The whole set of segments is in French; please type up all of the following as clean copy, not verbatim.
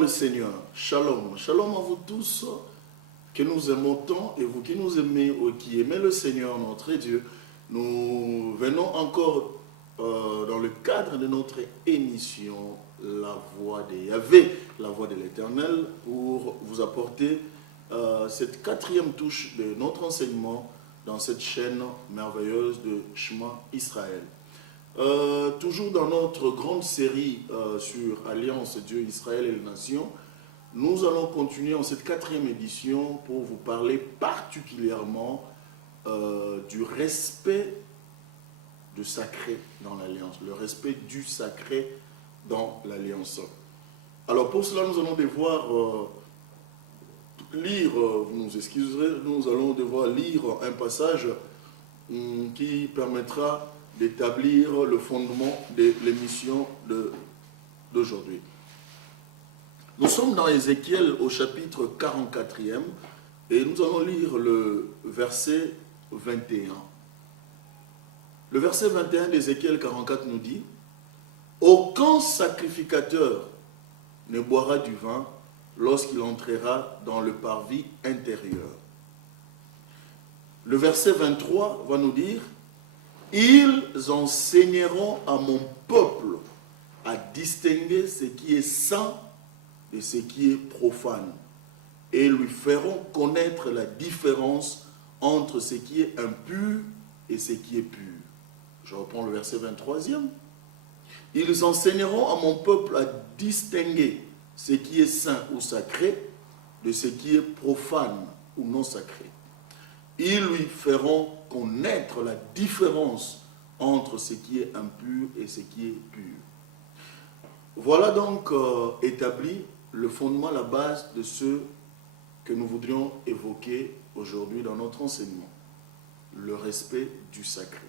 dans le Seigneur, shalom. Shalom à vous tous que nous aimons tant et vous qui nous aimez ou qui aimez le Seigneur, notre Dieu. Nous venons encore dans le cadre de notre émission La Voix de Yahvé, la Voix de l'Éternel, pour vous apporter cette quatrième touche de notre enseignement dans cette chaîne merveilleuse de Shema Israël. Toujours dans notre grande série sur Alliance Dieu, Israël et les Nations, nous allons continuer en cette quatrième édition pour vous parler particulièrement du respect du sacré dans l'Alliance, le respect du sacré dans l'Alliance. Alors pour cela, nous allons devoir lire, vous nous excuserez, nous allons devoir lire un passage qui permettra d'établir le fondement de l'émission d'aujourd'hui. Nous sommes dans Ézéchiel au chapitre 44e et nous allons lire le verset 21. Le verset 21 d'Ézéchiel 44 nous dit « Aucun sacrificateur ne boira du vin lorsqu'il entrera dans le parvis intérieur. » Le verset 23 va nous dire « Ils enseigneront à mon peuple à distinguer ce qui est saint de ce qui est profane, et lui feront connaître la différence entre ce qui est impur et ce qui est pur. » Je reprends le verset 23e. « Ils enseigneront à mon peuple à distinguer ce qui est saint ou sacré de ce qui est profane ou non sacré. Ils lui feront connaître la différence entre ce qui est impur et ce qui est pur. » Voilà donc établi le fondement, la base de ce que nous voudrions évoquer aujourd'hui dans notre enseignement, le respect du sacré.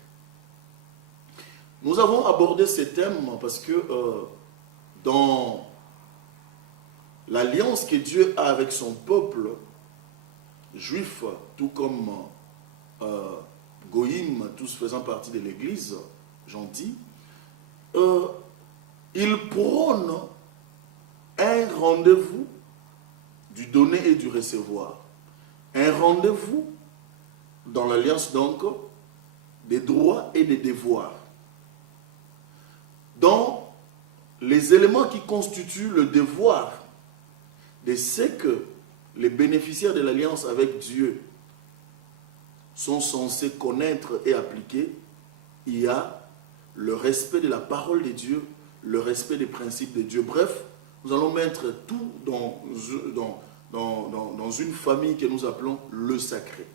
Nous avons abordé ces thèmes parce que dans l'alliance que Dieu a avec son peuple juif, tout comme Goïm, tous faisant partie de l'Église gentille, il prône un rendez-vous du donner et du recevoir. Un rendez-vous dans l'alliance donc des droits et des devoirs. Dans les éléments qui constituent le devoir de ce que les bénéficiaires de l'alliance avec Dieu sont censés connaître et appliquer, il y a le respect de la parole de Dieu, le respect des principes de Dieu. Bref, nous allons mettre tout dans une famille que nous appelons le sacré.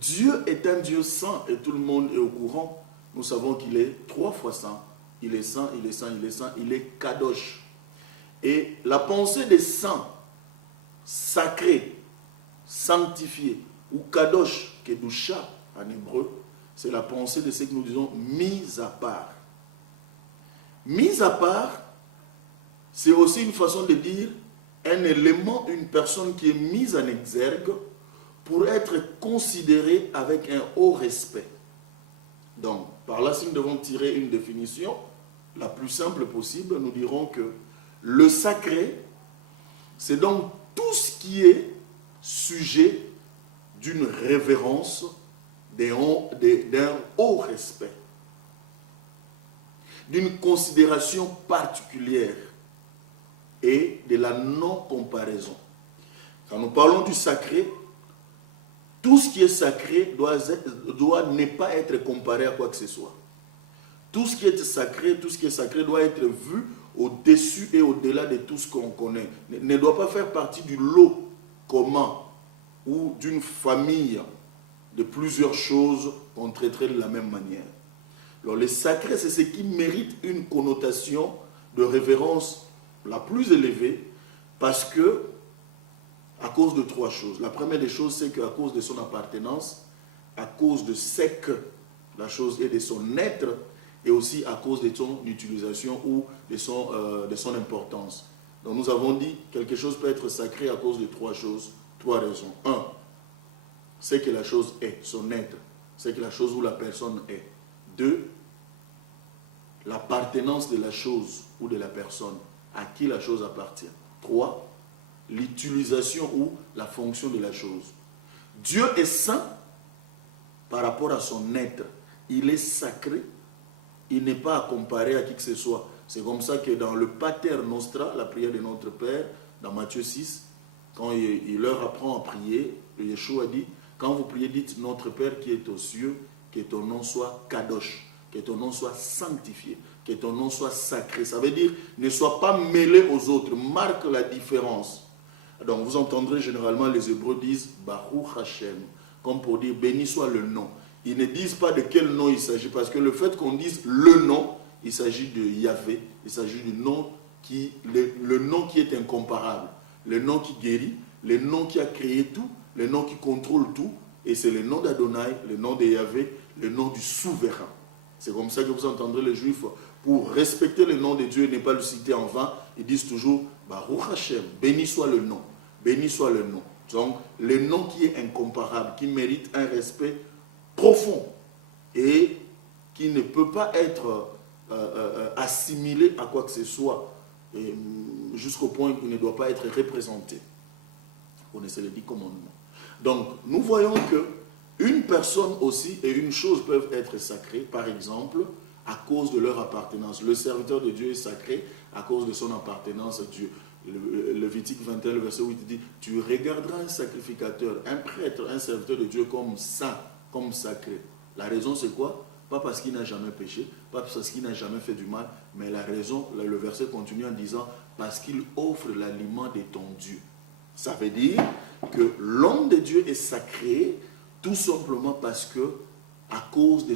Dieu est un Dieu saint et tout le monde est au courant. Nous savons qu'il est 3 fois saint. Il est saint, il est saint, il est saint, il est kadosh. Et la pensée des saints, sacrés, sanctifiés, ou kadosh, kedusha en hébreu, c'est la pensée de ce que nous disons mis à part. Mis à part, c'est aussi une façon de dire un élément, une personne qui est mise en exergue pour être considérée avec un haut respect. Donc, par là, si nous devons tirer une définition la plus simple possible, nous dirons que le sacré, c'est donc tout ce qui est sujet d'une révérence, d'un haut respect, d'une considération particulière et de la non-comparaison. Quand nous parlons du sacré, tout ce qui est sacré doit ne pas être comparé à quoi que ce soit. Tout ce qui est sacré doit être vu au-dessus et au-delà de tout ce qu'on connaît. Ne doit pas faire partie du lot commun ou d'une famille de plusieurs choses qu'on traiterait de la même manière. Alors le sacré, c'est ce qui mérite une connotation de révérence la plus élevée parce que, à cause de 3 choses. La première des choses, c'est qu'à cause de son appartenance, à cause de ce que la chose est, de son être, et aussi à cause de son utilisation ou de son importance. Donc nous avons dit quelque chose peut être sacré à cause de 3 choses, 3 raisons. 1, c'est que la chose est, son être, c'est que la chose où la personne est. 2, l'appartenance de la chose ou de la personne. à qui la chose appartient. 3. L'utilisation ou la fonction de la chose. Dieu est saint par rapport à son être. Il est sacré. Il n'est pas à comparer à qui que ce soit. C'est comme ça que dans le Pater Nostra, la prière de notre Père, dans Matthieu 6, quand il leur apprend à prier, Yeshua dit, quand vous priez, dites notre Père qui est aux cieux, que ton nom soit kadosh, que ton nom soit sanctifié, que ton nom soit sacré. Ça veut dire, ne sois pas mêlé aux autres, marque la différence. Donc vous entendrez généralement les Hébreux disent Baruch Hashem, comme pour dire béni soit le nom. Ils ne disent pas de quel nom il s'agit, parce que le fait qu'on dise le nom, il s'agit de Yahvé, il s'agit du nom le nom qui est incomparable, le nom qui guérit, le nom qui a créé tout, le nom qui contrôle tout, et c'est le nom d'Adonai, le nom de Yahvé, le nom du souverain. C'est comme ça que vous entendrez les Juifs, pour respecter le nom de Dieu et ne pas le citer en vain, ils disent toujours Baruch Hashem, béni soit le nom, béni soit le nom. Donc, le nom qui est incomparable, qui mérite un respect profond et qui ne peut pas être assimilé à quoi que ce soit, jusqu'au point qu'il ne doit pas être représenté. Vous connaissez les 10 commandements. Donc, nous voyons que une personne aussi et une chose peuvent être sacrées, par exemple, à cause de leur appartenance. Le serviteur de Dieu est sacré à cause de son appartenance à Dieu. Le Lévitique 21, le verset 8 dit, tu regarderas un sacrificateur, un prêtre, un serviteur de Dieu comme saint, comme sacré. La raison c'est quoi? Pas parce qu'il n'a jamais péché, pas parce qu'il n'a jamais fait du mal, mais la raison, le verset continue en disant, parce qu'il offre l'aliment de ton Dieu. Ça veut dire que l'homme de Dieu est sacré tout simplement parce que, à cause de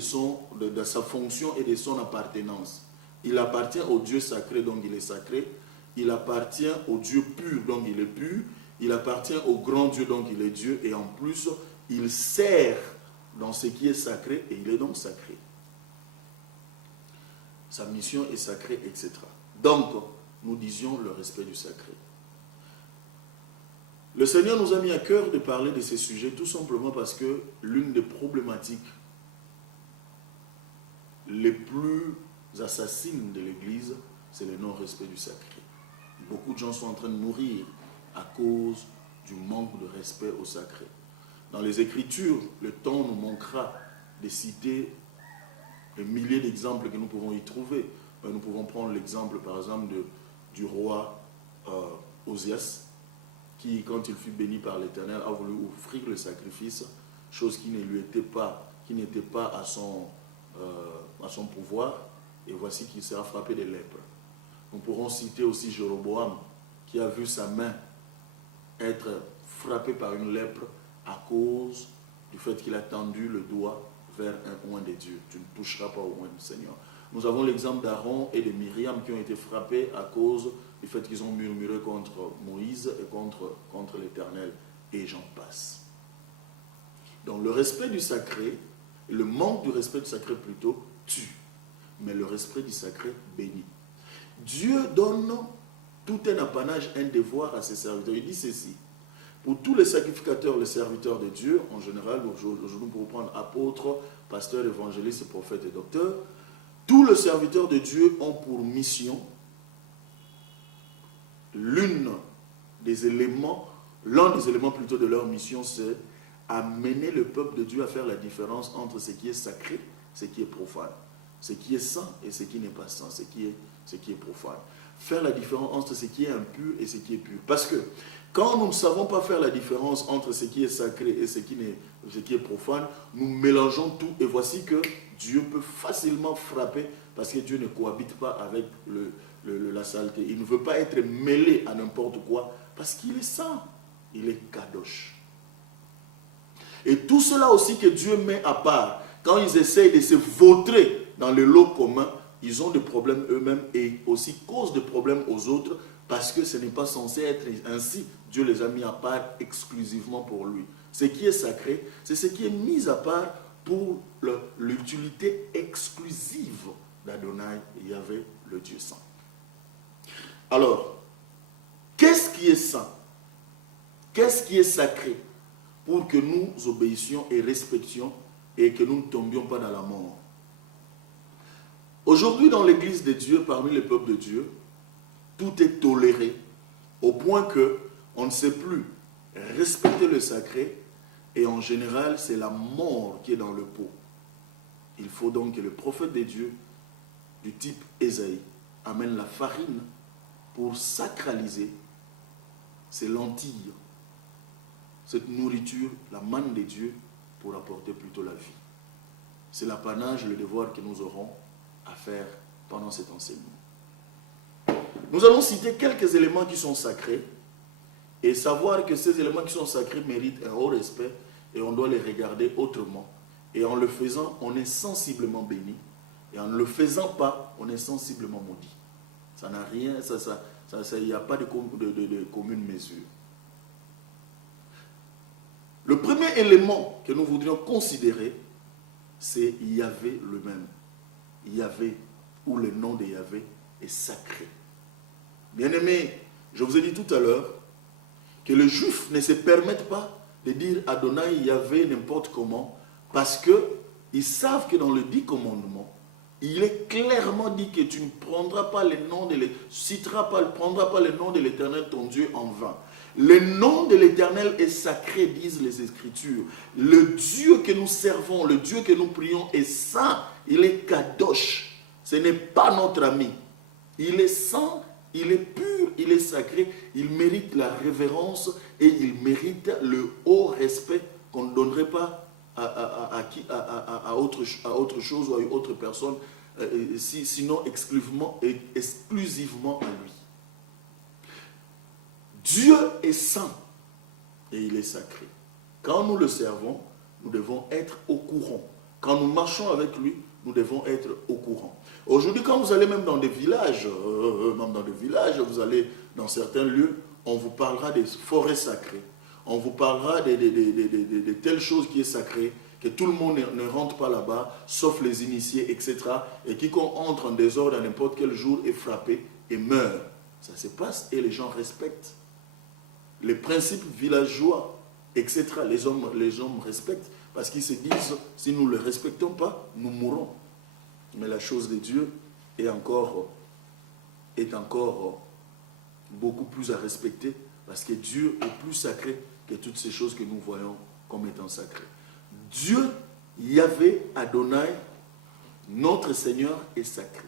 sa fonction et de son appartenance. Il appartient au Dieu sacré, donc il est sacré. Il appartient au Dieu pur, donc il est pur. Il appartient au grand Dieu, donc il est Dieu. Et en plus, il sert dans ce qui est sacré et il est donc sacré. Sa mission est sacrée, etc. Donc, nous disions le respect du sacré. Le Seigneur nous a mis à cœur de parler de ces sujets tout simplement parce que l'une des problématiques les plus assassines de l'Église, c'est le non-respect du sacré. Beaucoup de gens sont en train de mourir à cause du manque de respect au sacré. Dans les Écritures, le temps nous manquera de citer des milliers d'exemples que nous pouvons y trouver. Nous pouvons prendre l'exemple, par exemple, du roi Osias, qui, quand il fut béni par l'Éternel, a voulu offrir le sacrifice, chose qui ne lui était pas, qui n'était pas à son pouvoir, et voici qu'il sera frappé de lèpre. Nous pourrons citer aussi Jéroboam, qui a vu sa main être frappée par une lèpre à cause du fait qu'il a tendu le doigt vers un oint de Dieu. Tu ne toucheras pas au oint du Seigneur. Nous avons l'exemple d'Aaron et de Myriam qui ont été frappés à cause du fait qu'ils ont murmuré contre Moïse et contre l'Éternel. Et j'en passe. Donc le respect du sacré, le manque du respect du sacré plutôt, tue. Mais le respect du sacré bénit. Dieu donne tout un apanage, un devoir à ses serviteurs. Il dit ceci. Pour tous les sacrificateurs, les serviteurs de Dieu, en général, aujourd'hui nous pouvons prendre apôtres, pasteurs, évangélistes, prophètes et docteurs, tous les serviteurs de Dieu ont pour mission l'un des éléments plutôt de leur mission, c'est amener le peuple de Dieu à faire la différence entre ce qui est sacré, ce qui est profane, ce qui est saint et ce qui n'est pas saint, ce qui est profane. Faire la différence entre ce qui est impur et ce qui est pur. Parce que quand nous ne savons pas faire la différence entre ce qui est sacré et ce qui est profane, nous mélangeons tout et voici que Dieu peut facilement frapper parce que Dieu ne cohabite pas avec la saleté. Il ne veut pas être mêlé à n'importe quoi parce qu'il est saint, il est kadosh. Et tout cela aussi que Dieu met à part, quand ils essayent de se vautrer dans le lot commun, ils ont des problèmes eux-mêmes et aussi causent des problèmes aux autres parce que ce n'est pas censé être ainsi. Dieu les a mis à part exclusivement pour lui. Ce qui est sacré, c'est ce qui est mis à part pour l'utilité exclusive d'Adonai et Yahvé, le Dieu saint. Alors, qu'est-ce qui est saint? Qu'est-ce qui est sacré pour que nous obéissions et respections et que nous ne tombions pas dans la mort? Aujourd'hui, dans l'église de Dieu, parmi les peuples de Dieu, tout est toléré, au point que on ne sait plus respecter le sacré, et en général, c'est la mort qui est dans le pot. Il faut donc que le prophète de Dieu, du type Ésaïe, amène la farine pour sacraliser ces lentilles, cette nourriture, la manne de Dieu, pour apporter plutôt la vie. C'est l'apanage, le devoir que nous aurons à faire pendant cet enseignement. Nous allons citer quelques éléments qui sont sacrés et savoir que ces éléments qui sont sacrés méritent un haut respect et on doit les regarder autrement. Et en le faisant, on est sensiblement béni. Et en ne le faisant pas, on est sensiblement maudit. Ça n'a rien, il n'y a pas de commune mesure. Le premier élément que nous voudrions considérer, c'est Yahvé lui-même. Yahvé, ou le nom de Yahvé, est sacré. Bien-aimés, je vous ai dit tout à l'heure que les Juifs ne se permettent pas de dire Adonai Yahvé n'importe comment, parce qu'ils savent que dans le 10 commandements, il est clairement dit que tu ne prendras pas le nom de prendras pas le nom de l'Éternel ton Dieu en vain. Le nom de l'Éternel est sacré, disent les Écritures. Le Dieu que nous servons, le Dieu que nous prions est saint, il est kadosh. Ce n'est pas notre ami. Il est saint, il est pur, il est sacré, il mérite la révérence et il mérite le haut respect qu'on ne donnerait pas à autre chose ou à une autre personne, sinon exclusivement à lui. Dieu est saint et il est sacré. Quand nous le servons, nous devons être au courant. Quand nous marchons avec lui, nous devons être au courant. Aujourd'hui, quand vous allez même dans des villages, vous allez dans certains lieux, on vous parlera des forêts sacrées. On vous parlera de telles choses qui est sacrée, que tout le monde ne rentre pas là-bas, sauf les initiés, etc. Et quiconque entre en désordre à n'importe quel jour est frappé et meurt. Ça se passe et les gens respectent. Les principes villageois, etc. Les hommes respectent parce qu'ils se disent, si nous ne le respectons pas, nous mourrons. Mais la chose de Dieu est encore beaucoup plus à respecter parce que Dieu est plus sacré que toutes ces choses que nous voyons comme étant sacrées. Dieu, Yahvé, Adonai, notre Seigneur est sacré.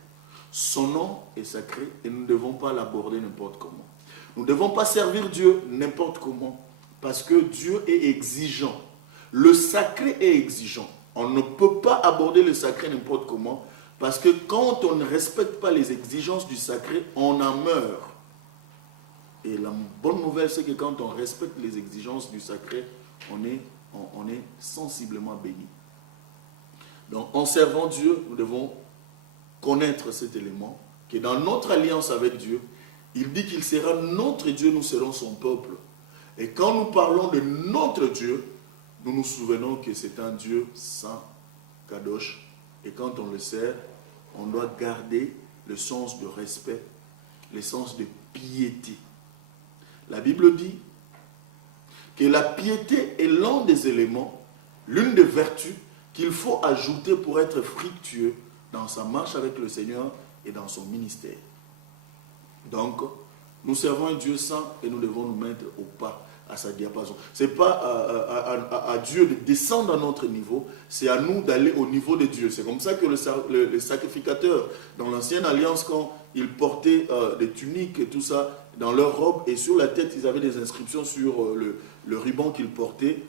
Son nom est sacré et nous ne devons pas l'aborder n'importe comment. Nous ne devons pas servir Dieu n'importe comment parce que Dieu est exigeant. Le sacré est exigeant. On ne peut pas aborder le sacré n'importe comment parce que quand on ne respecte pas les exigences du sacré, on en meurt. Et la bonne nouvelle, c'est que quand on respecte les exigences du sacré, on est sensiblement béni. Donc, en servant Dieu, nous devons connaître cet élément, que dans notre alliance avec Dieu, il dit qu'il sera notre Dieu, nous serons son peuple. Et quand nous parlons de notre Dieu, nous nous souvenons que c'est un Dieu saint, kadosh. Et quand on le sert, on doit garder le sens de respect, le sens de piété. La Bible dit que la piété est l'un des éléments, l'une des vertus qu'il faut ajouter pour être fructueux dans sa marche avec le Seigneur et dans son ministère. Donc, nous servons un Dieu saint et nous devons nous mettre au pas à sa diapason. Ce n'est pas à Dieu de descendre à notre niveau, c'est à nous d'aller au niveau de Dieu. C'est comme ça que le sacrificateur, dans l'ancienne alliance, quand ils portaient des tuniques et tout ça, dans leur robe, et sur la tête, ils avaient des inscriptions sur le ruban qu'ils portaient.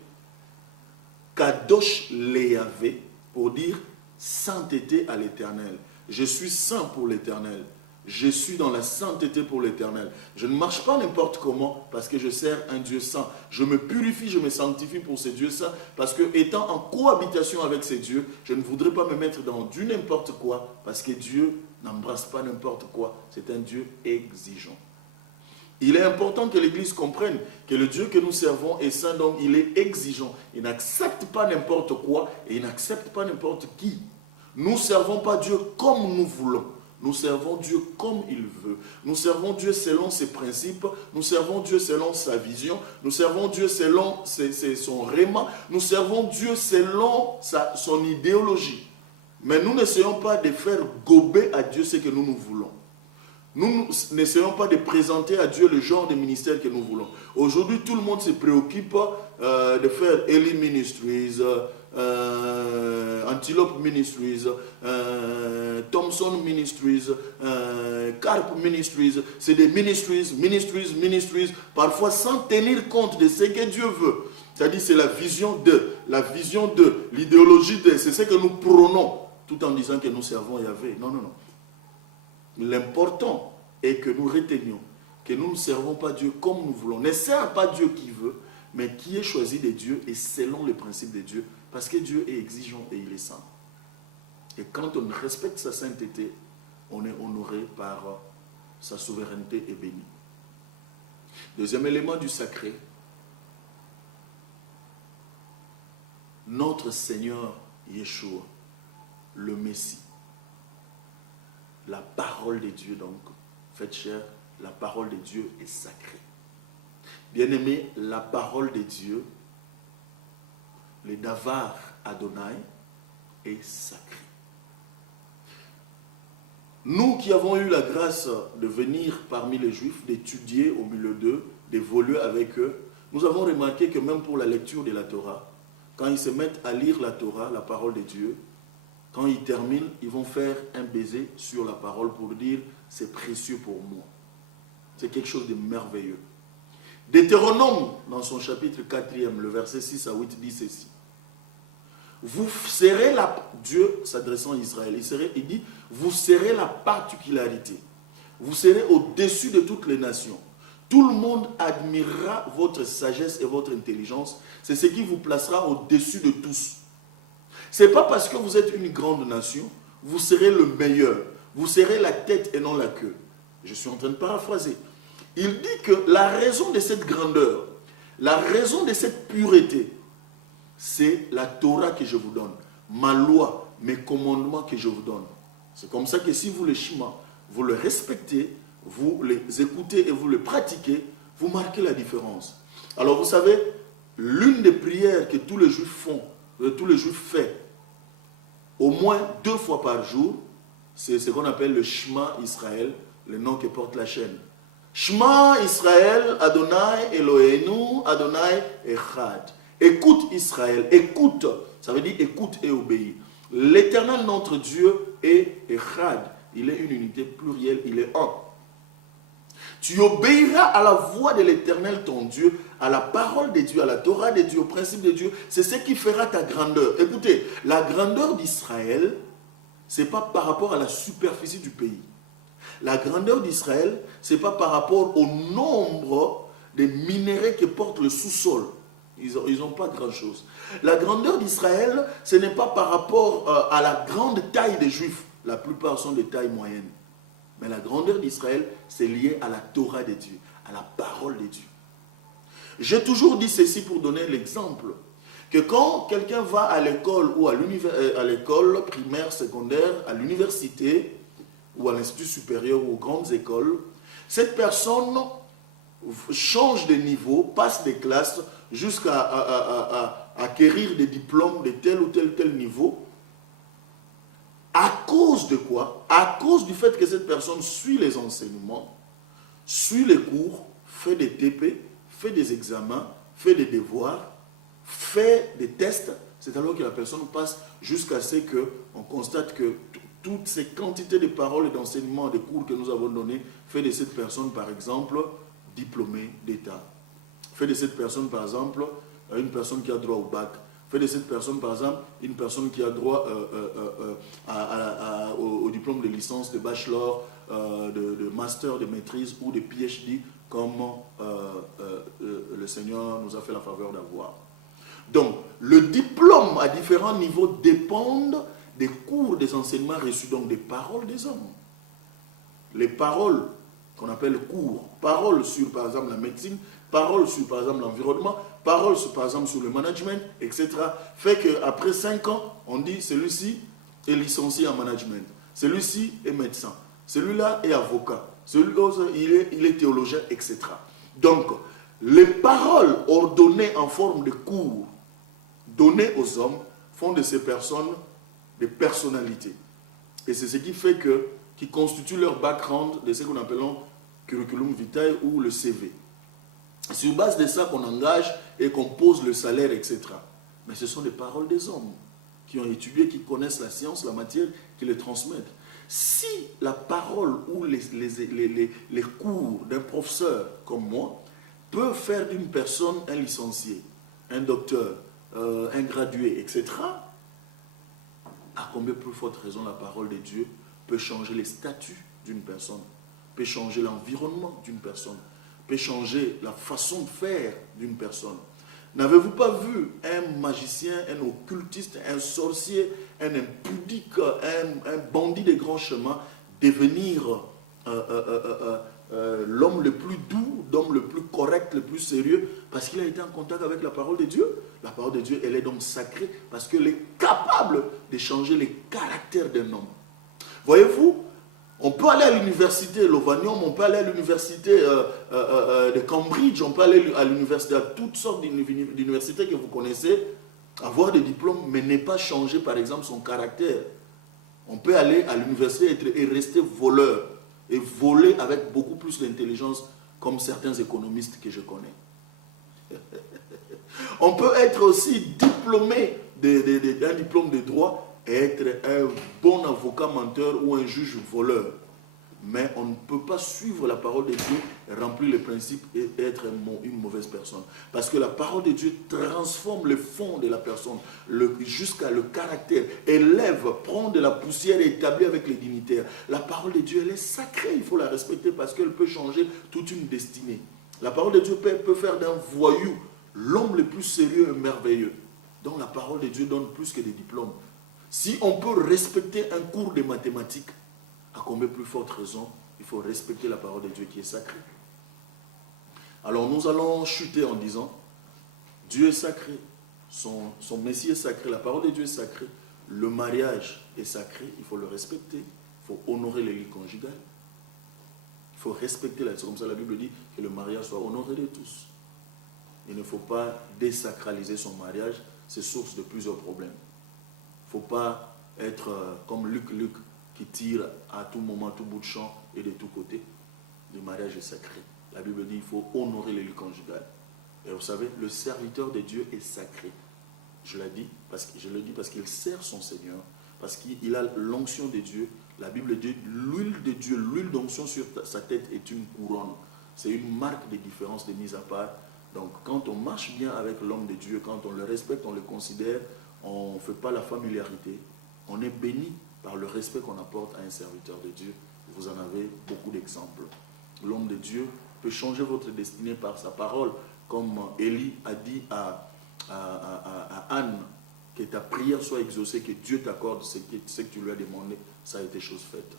Kadosh le Yahvé, pour dire sainteté à l'Éternel. Je suis saint pour l'Éternel. Je suis dans la sainteté pour l'Éternel. Je ne marche pas n'importe comment parce que je sers un Dieu saint. Je me purifie, je me sanctifie pour ce Dieu saint parce que étant en cohabitation avec ces dieux, je ne voudrais pas me mettre dans du n'importe quoi parce que Dieu n'embrasse pas n'importe quoi. C'est un Dieu exigeant. Il est important que l'Église comprenne que le Dieu que nous servons est saint, donc il est exigeant. Il n'accepte pas n'importe quoi et il n'accepte pas n'importe qui. Nous ne servons pas Dieu comme nous voulons. Nous servons Dieu comme il veut. Nous servons Dieu selon ses principes. Nous servons Dieu selon sa vision. Nous servons Dieu selon son réma. Nous servons Dieu selon son idéologie. Mais nous n'essayons pas de faire gober à Dieu ce que nous voulons. Nous n'essayons pas de présenter à Dieu le genre de ministère que nous voulons. Aujourd'hui, tout le monde se préoccupe de faire Eli Ministries, Antelope Ministries, Thompson Ministries, Carp Ministries. C'est des ministries, parfois sans tenir compte de ce que Dieu veut. C'est-à-dire c'est la vision de, l'idéologie de, c'est ce que nous prônons, tout en disant que nous servons Yahvé. Non. L'important est que nous retenions que nous ne servons pas Dieu comme nous voulons. Ne sert pas Dieu qui veut, mais qui est choisi de Dieu et selon le principe de Dieu. Parce que Dieu est exigeant et il est saint. Et quand on respecte sa sainteté, on est honoré par sa souveraineté et béni. Deuxième élément du sacré, notre Seigneur Yeshua, le Messie. La parole de Dieu, donc, faites chair, la parole de Dieu est sacrée. Bien-aimé, la parole de Dieu, le Davar Adonai, est sacré. Nous qui avons eu la grâce de venir parmi les Juifs, d'étudier au milieu d'eux, d'évoluer avec eux, nous avons remarqué que même pour la lecture de la Torah, quand ils se mettent à lire la Torah, la parole de Dieu, quand ils terminent, ils vont faire un baiser sur la parole pour dire « c'est précieux pour moi ». C'est quelque chose de merveilleux. Deutéronome, dans son chapitre 4e, le verset 6 à 8, dit ceci. Vous serez Dieu s'adressant à Israël, il dit « vous serez la particularité. Vous serez au-dessus de toutes les nations. Tout le monde admirera votre sagesse et votre intelligence. C'est ce qui vous placera au-dessus de tous. » Ce n'est pas parce que vous êtes une grande nation, vous serez le meilleur. Vous serez la tête et non la queue. Je suis en train de paraphraser. Il dit que la raison de cette grandeur, la raison de cette pureté, c'est la Torah que je vous donne. Ma loi, mes commandements que je vous donne. C'est comme ça que si vous les shima, vous le respectez, vous les écoutez et vous les pratiquez, vous marquez la différence. Alors vous savez, l'une des prières que tous les Juifs font, tous les Juifs font, au moins 2 fois par jour, c'est ce qu'on appelle le Shema Israël, le nom que porte la chaîne. Shema Israël, Adonai Eloheinu, Adonai Echad. Écoute Israël, écoute, ça veut dire écoute et obéis. L'Éternel notre Dieu est Echad, il est une unité plurielle, il est un. Tu obéiras à la voix de l'Éternel ton Dieu, à la parole de Dieu, à la Torah de Dieu, au principe de Dieu. C'est ce qui fera ta grandeur. Écoutez, la grandeur d'Israël, ce n'est pas par rapport à la superficie du pays. La grandeur d'Israël, ce n'est pas par rapport au nombre de minéraux que porte le sous-sol. Ils n'ont pas grand-chose. La grandeur d'Israël, ce n'est pas par rapport à la grande taille des Juifs. La plupart sont de taille moyenne. Mais la grandeur d'Israël, c'est lié à la Torah de Dieu, à la parole de Dieu. J'ai toujours dit ceci pour donner l'exemple, que quand quelqu'un va à l'école ou à l'école primaire, secondaire, à l'université ou à l'institut supérieur ou aux grandes écoles, cette personne change de niveau, passe des classes jusqu'à acquérir des diplômes de tel ou tel niveau. À cause de quoi? À cause du fait que cette personne suit les enseignements, suit les cours, fait des TP, fait des examens, fait des devoirs, fait des tests. C'est alors que la personne passe jusqu'à ce qu'on constate que toutes ces quantités de paroles et d'enseignements, de cours que nous avons donnés, fait de cette personne, par exemple, diplômée d'État. Fait de cette personne, par exemple, une personne qui a droit au bac. Fait de cette personne, par exemple, une personne qui a droit au diplôme de licence, de bachelor, de master, de maîtrise ou de PhD, comme le Seigneur nous a fait la faveur d'avoir. Donc, le diplôme à différents niveaux dépendent des cours, des enseignements reçus, donc des paroles des hommes. Les paroles qu'on appelle cours, paroles sur, par exemple, la médecine, paroles sur, par exemple, l'environnement, paroles, sur, par exemple, sur le management, etc., fait qu'après 5 ans, on dit celui-ci est licencié en management, celui-ci est médecin, celui-là est avocat, celui-là il est théologien, etc. Donc, les paroles ordonnées en forme de cours données aux hommes font de ces personnes des personnalités. Et c'est ce qui fait que qui constituent leur background de ce qu'on appelle curriculum vitae ou le CV. C'est sur base de ça qu'on engage et qu'on pose le salaire, etc. Mais ce sont les paroles des hommes qui ont étudié, qui connaissent la science, la matière, qui les transmettent. Si la parole ou les cours d'un professeur comme moi peuvent faire d'une personne un licencié, un docteur, un gradué, etc., à combien plus forte raison la parole de Dieu peut changer les statuts d'une personne, peut changer l'environnement d'une personne, peut changer la façon de faire d'une personne. N'avez-vous pas vu un magicien, un occultiste, un sorcier, un impudique, un bandit de grand chemin devenir l'homme le plus doux, l'homme le plus correct, le plus sérieux, parce qu'il a été en contact avec la parole de Dieu? La parole de Dieu, elle est donc sacrée parce qu'elle est capable de changer les caractères d'un homme. Voyez-vous, on peut aller à l'université Lovanium, on peut aller à l'université de Cambridge, on peut aller à l'université, à toutes sortes d'universités que vous connaissez, avoir des diplômes, mais ne pas changer par exemple son caractère. On peut aller à l'université et rester voleur, et voler avec beaucoup plus d'intelligence, comme certains économistes que je connais. On peut être aussi diplômé d'un diplôme de droit et être un bon avocat menteur ou un juge voleur. Mais on ne peut pas suivre la parole de Dieu, remplir les principes et être une mauvaise personne. Parce que la parole de Dieu transforme le fond de la personne jusqu'à le caractère, élève, prend de la poussière et établit avec les dignitaires. La parole de Dieu, elle est sacrée, il faut la respecter parce qu'elle peut changer toute une destinée. La parole de Dieu peut faire d'un voyou l'homme le plus sérieux et merveilleux. Donc la parole de Dieu donne plus que des diplômes. Si on peut respecter un cours de mathématiques, à combien plus forte raison, il faut respecter la parole de Dieu qui est sacrée. Alors nous allons chuter en disant, Dieu est sacré, son Messie est sacré, la parole de Dieu est sacrée, le mariage est sacré, il faut le respecter, il faut honorer les liens conjugales, il faut respecter, c'est comme ça la Bible dit, que le mariage soit honoré de tous. Il ne faut pas désacraliser son mariage, c'est source de plusieurs problèmes. Il ne faut pas être comme Luc qui tire à tout moment, à tout bout de champ et de tous côtés. Le mariage est sacré. La Bible dit qu'il faut honorer les liens conjugales. Et vous savez, le serviteur de Dieu est sacré. Je le dis parce qu'il sert son Seigneur, parce qu'il a l'onction de Dieu. La Bible dit l'huile de Dieu, l'huile d'onction sur sa tête est une couronne. C'est une marque de différence, de mise à part. Donc quand on marche bien avec l'homme de Dieu, quand on le respecte, on le considère, on ne fait pas la familiarité, on est béni par le respect qu'on apporte à un serviteur de Dieu. Vous en avez beaucoup d'exemples. L'homme de Dieu peut changer votre destinée par sa parole, comme Élie a dit à Anne, que ta prière soit exaucée, que Dieu t'accorde ce que tu lui as demandé, ça a été chose faite.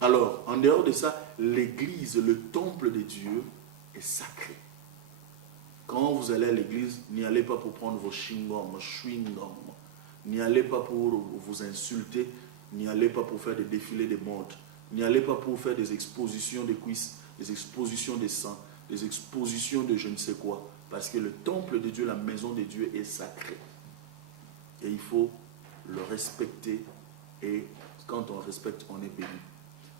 Alors, en dehors de ça, l'église, le temple de Dieu est sacré. Quand vous allez à l'église, n'y allez pas pour prendre vos chewing-gums, n'y allez pas pour vous insulter, n'y allez pas pour faire des défilés de mode, n'y allez pas pour faire des expositions de cuisses, des expositions de sang, des expositions de je ne sais quoi. Parce que le temple de Dieu, la maison de Dieu est sacrée. Et il faut le respecter. Et quand on respecte, on est béni.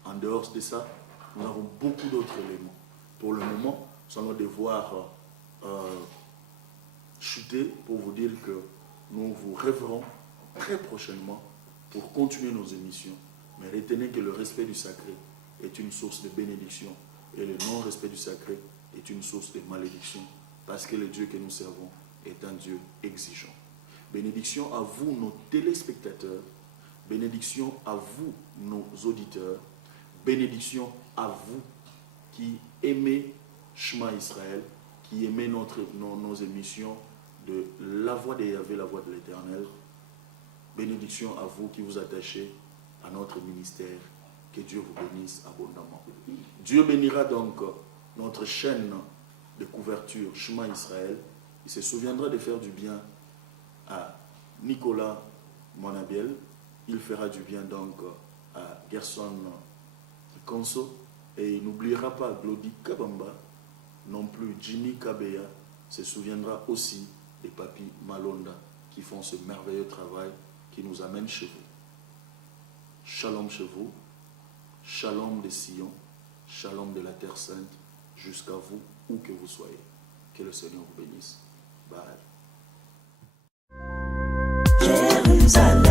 En dehors de ça, nous avons beaucoup d'autres éléments. Pour le moment, nous allons devoir chuter pour vous dire que nous vous rêverons très prochainement pour continuer nos émissions. Mais retenez que le respect du sacré est une source de bénédiction et le non-respect du sacré est une source de malédiction parce que le Dieu que nous servons est un Dieu exigeant. Bénédiction à vous, nos téléspectateurs. Bénédiction à vous, nos auditeurs. Bénédiction à vous qui aimez Shema Israël, qui aimez nos émissions de La Voix de Yahvé, la Voix de l'Éternel. Bénédiction à vous qui vous attachez à notre ministère. Que Dieu vous bénisse abondamment. Dieu bénira donc notre chaîne de couverture Shema Israël. Il se souviendra de faire du bien à Nicolas Monabiel. Il fera du bien donc à Gerson Konso. Et il n'oubliera pas Glody Kabamba, non plus Jimmy Kabeya. Se souviendra aussi des papis Malonda qui font ce merveilleux travail qui nous amène chez vous. Shalom chez vous. Shalom de Sion, shalom de la Terre Sainte, jusqu'à vous, où que vous soyez. Que le Seigneur vous bénisse. Bye. Jérusalem.